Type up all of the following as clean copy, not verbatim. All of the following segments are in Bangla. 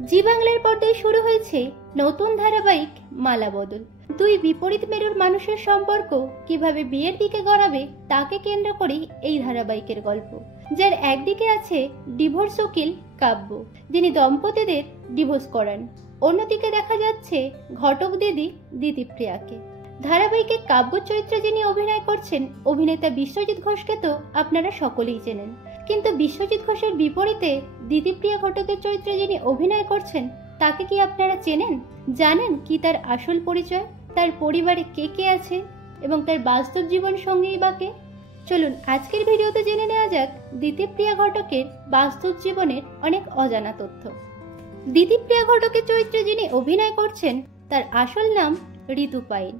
জি বাংলার পর্দায় শুরু হয়েছে নতুন ধারাবাহিক মালাবদল। দুই বিপরীত মেরুর মানুষের সম্পর্ক কিভাবে বিয়ের দিকে গড়াবে তাকে কেন্দ্র করে এই ধারাবাহিকের গল্প, যার একদিকে আছে ডিভোর্স উকিল কাব্য, যিনি দম্পতিদের ডিভোর্স করান। অন্যদিকে দেখা যাচ্ছে ঘটক দিদি দিতিপ্রিয়াকে। ধারাবাহিকে কাব্য চরিত্রে যিনি অভিনয় করছেন অভিনেতা বিশ্বজিৎ ঘোষকে তো আপনারা সকলেই চেনেন, কিন্তু বিশ্বজিৎ ঘোষের বিপরীতে দিতিপ্রিয়া ঘটকের চরিত্রে যিনি অভিনয় করছেন তাকে কি আপনারা চেনেন? জানেন কি তার আসল পরিচয়, তার পরিবারে কে কে আছে এবং তার বাস্তব জীবন সঙ্গী বা কে? চলুন আজকের ভিডিওতে জেনে নেওয়া যাক দিতিপ্রিয়া ঘটকের বাস্তব জীবনের অনেক অজানা তথ্য। দিতিপ্রিয়া ঘটকের চরিত্রে যিনি অভিনয় করছেন তার আসল নাম ঋতু পাইন।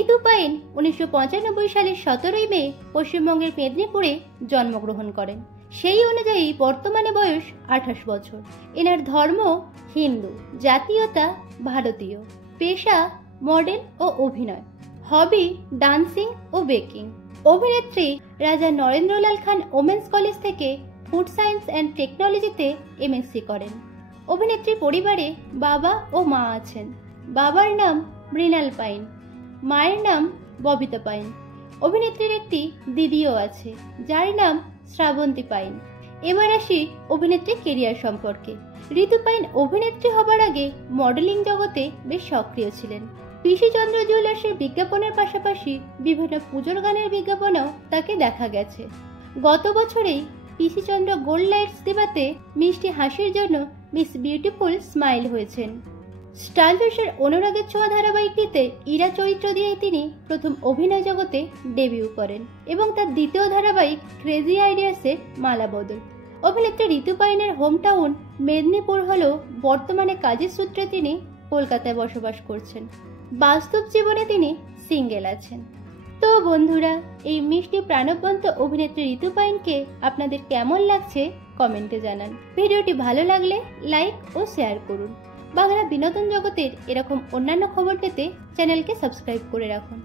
ঋতু পাইন 1995 সালের 17 মে পশ্চিমবঙ্গের মেদিনীপুরে জন্মগ্রহণ করেন। সেই অনুযায়ী বর্তমানে বয়স 28 বছর। এনার ধর্ম হিন্দু, জাতীয়তা ভারতীয়, পেশা মডেল ও অভিনয়, হবি ডান্সিং ও বেকিং। অভিনেত্রী রাজা নরেন্দ্রলাল খান ওমেন্স কলেজ থেকে ফুড সায়েন্স অ্যান্ড টেকনোলজিতে এমএসসি করেন। অভিনেত্রী পরিবারে বাবা ও মা আছেন। বাবার নাম মৃণাল পাইন, মায়ের নাম ববিতা পাইন। অভিনেত্রীর একটি দিদিও আছে যার নাম শ্রাবন্তী পাইন। এবার আসি অভিনেত্রীর কেরিয়ার সম্পর্কে। ঋতু পাইন অভিনেত্রী হবার আগে মডেলিং জগতে বেশ সক্রিয় ছিলেন। পিসি চন্দ্র জুয়েলার্সের বিজ্ঞাপনের পাশাপাশি বিভিন্ন পুজোর গানের বিজ্ঞাপনেও তাকে দেখা গেছে। গত বছরেই পিসি চন্দ্র গোল্ড লাইটস দিবাতে মিষ্টি হাসির জন্য মিস বিউটিফুল স্মাইল হয়েছেন। স্টার জলসার অনুরাগের ছোঁয়া ধারাবাহিকটিতে ইরা চরিত্র দিয়ে তিনি প্রথম অভিনয় জগতে ডেবিউ করেন এবং তার দ্বিতীয় ধারাবাহিক ক্রেজি আইডিয়াসের মালাবদল। অভিনেত্রী ঋতু পাইনের হোম টাউন মেদিনীপুর হলেও বর্তমানে কাজের সূত্রে তিনি কলকাতায় বসবাস করছেন। বাস্তব জীবনে তিনি সিঙ্গেল আছেন। তো বন্ধুরা, এই মিষ্টি প্রাণবন্ত অভিনেত্রী ঋতু পাইনকে আপনাদের কেমন লাগছে কমেন্টে জানান। ভিডিওটি ভালো লাগলে লাইক ও শেয়ার করুন। বাংলা বিনোদন জগতের এরকম অন্যান্য খবর পেতে চ্যানেলকে সাবস্ক্রাইব করে রাখুন।